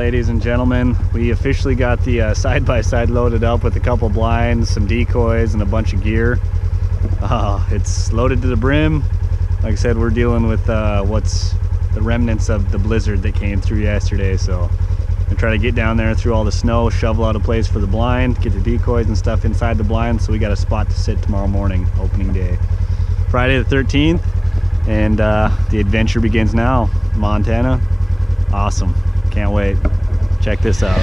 ladies and gentlemen, we officially got the side-by-side loaded up with a couple blinds, some decoys, and a bunch of gear. It's loaded to the brim. Like I said, we're dealing with what's the remnants of the blizzard that came through yesterday, so I'm gonna try to get down there through all the snow, shovel out a place for the blind, get the decoys and stuff inside the blind, so we got a spot to sit tomorrow morning, opening day. Friday the 13th, and the adventure begins now. Montana, awesome. Can't wait. Check this out.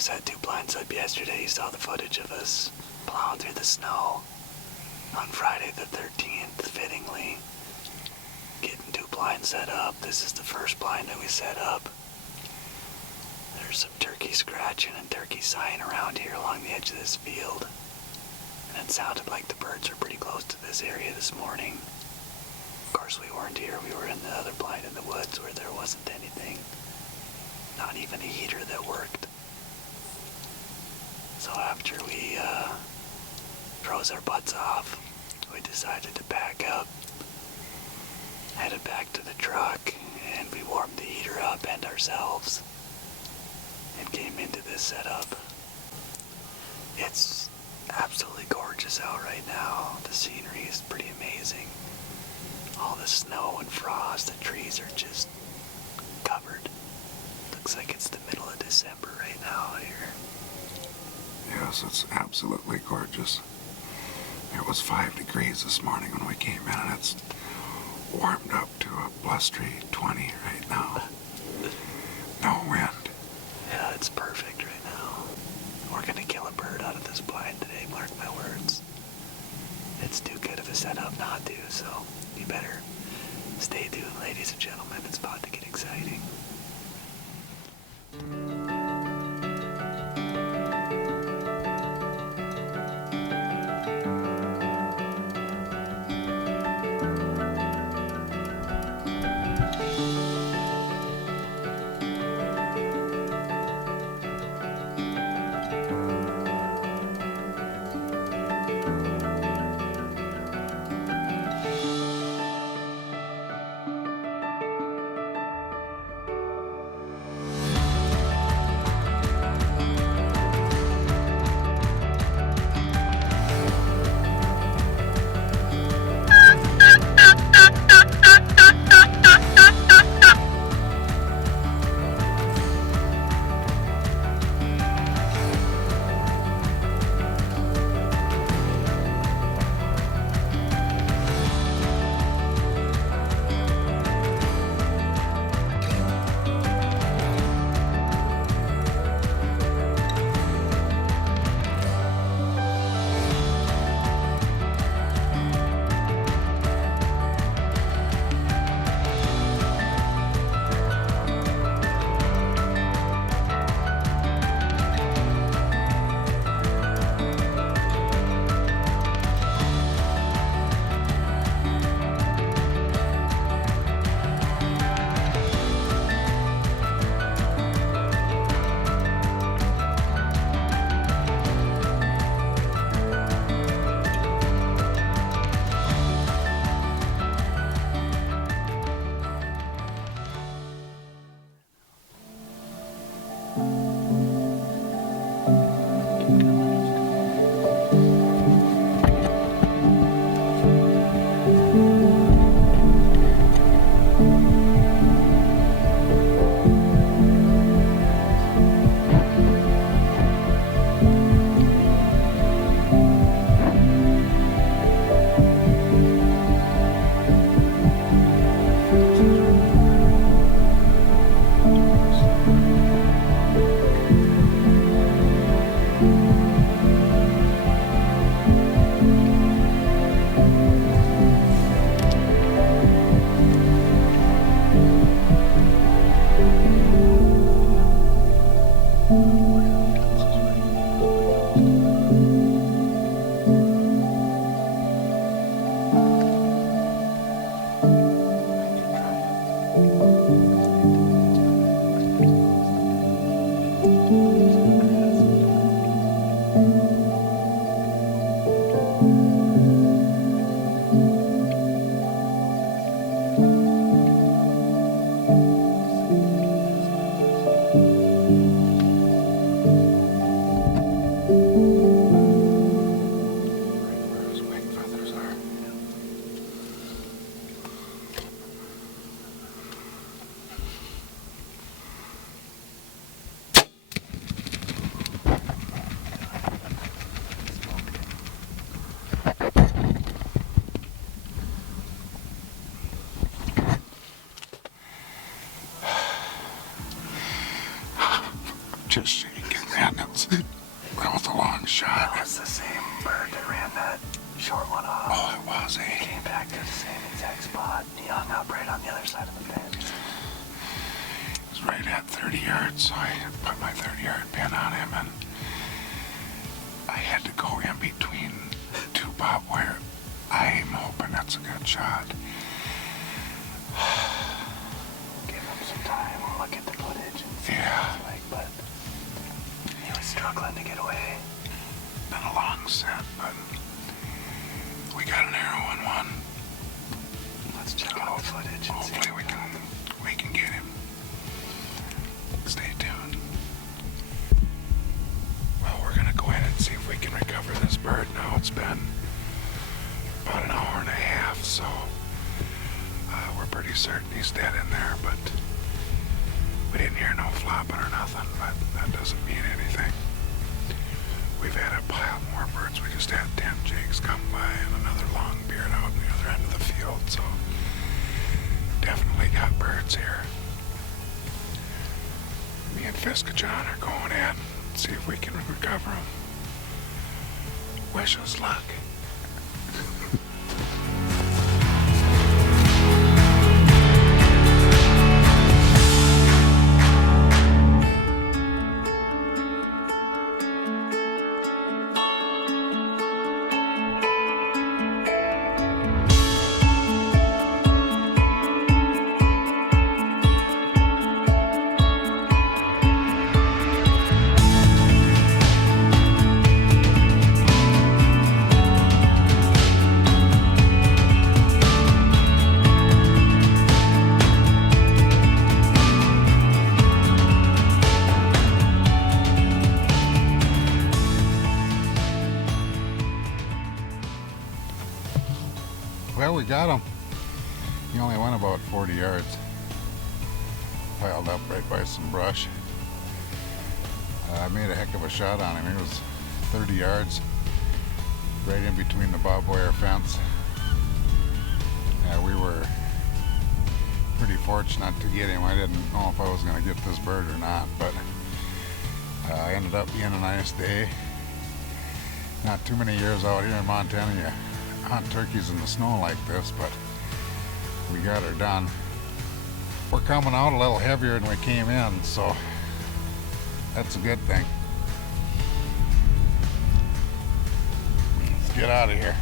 Was at Two Blinds Up yesterday. You saw the footage of us plowing through the snow on Friday the 13th, fittingly. Getting two blinds set up. This is the first blind that we set up. There's some turkey scratching and turkey sighing around here along the edge of this field. And it sounded like the birds were pretty close to this area this morning. Of course, we weren't here. We were in the other blind in the woods where there wasn't anything. Not even a heater that worked. So after we froze our butts off, we decided to pack up, headed back to the truck, and we warmed the heater up and ourselves, and came into this setup. It's absolutely gorgeous out right now. The scenery is pretty amazing. All the snow and frost, the trees are just covered. Looks like it's the middle of December right now here. Yes, it's absolutely gorgeous. It was 5 degrees this morning when we came in, and it's warmed up to a blustery 20 right now. No wind. Yeah, it's perfect right now. We're gonna kill a bird out of this blind today, mark my words. It's too good of a setup not to, so you better stay tuned, ladies and gentlemen. It's about to get exciting. short one off. Oh, it was, He eh? came back to the same exact spot. He hung up right on the other side of the fence. It was right at 30 yards, so I put my 30-yard pin on him, and I had to go in between two barbed wire. I'm hoping that's a good shot. Give him some time. We'll look at the footage and see Yeah. what it's like, but he was struggling to get away. Been a long set, but we got an arrow in one. Let's check out the footage and see. Hopefully we can get him. Stay tuned. Well, we're gonna go in and see if we can recover this bird now. It's been about an hour and a half, so we're pretty certain he's dead in there, but we didn't hear no flopping or nothing, but that doesn't mean anything. We've had a pile more birds. We just had 10 jakes come by and another long beard out on the other end of the field, so definitely got birds here. Me and Fisk and John are going in, see if we can recover them. Wish us luck. Well, we got him. He only went about 40 yards. Piled up right by some brush. I made a heck of a shot on him. He was 30 yards, right in between the barbed wire fence. Yeah, we were pretty fortunate to get him. I didn't know if I was going to get this bird or not, but ended up being a nice day. Not too many years out here in Montana you hunt turkeys in the snow like this, but we got her done. We're coming out a little heavier than we came in, so that's a good thing. Let's get out of here.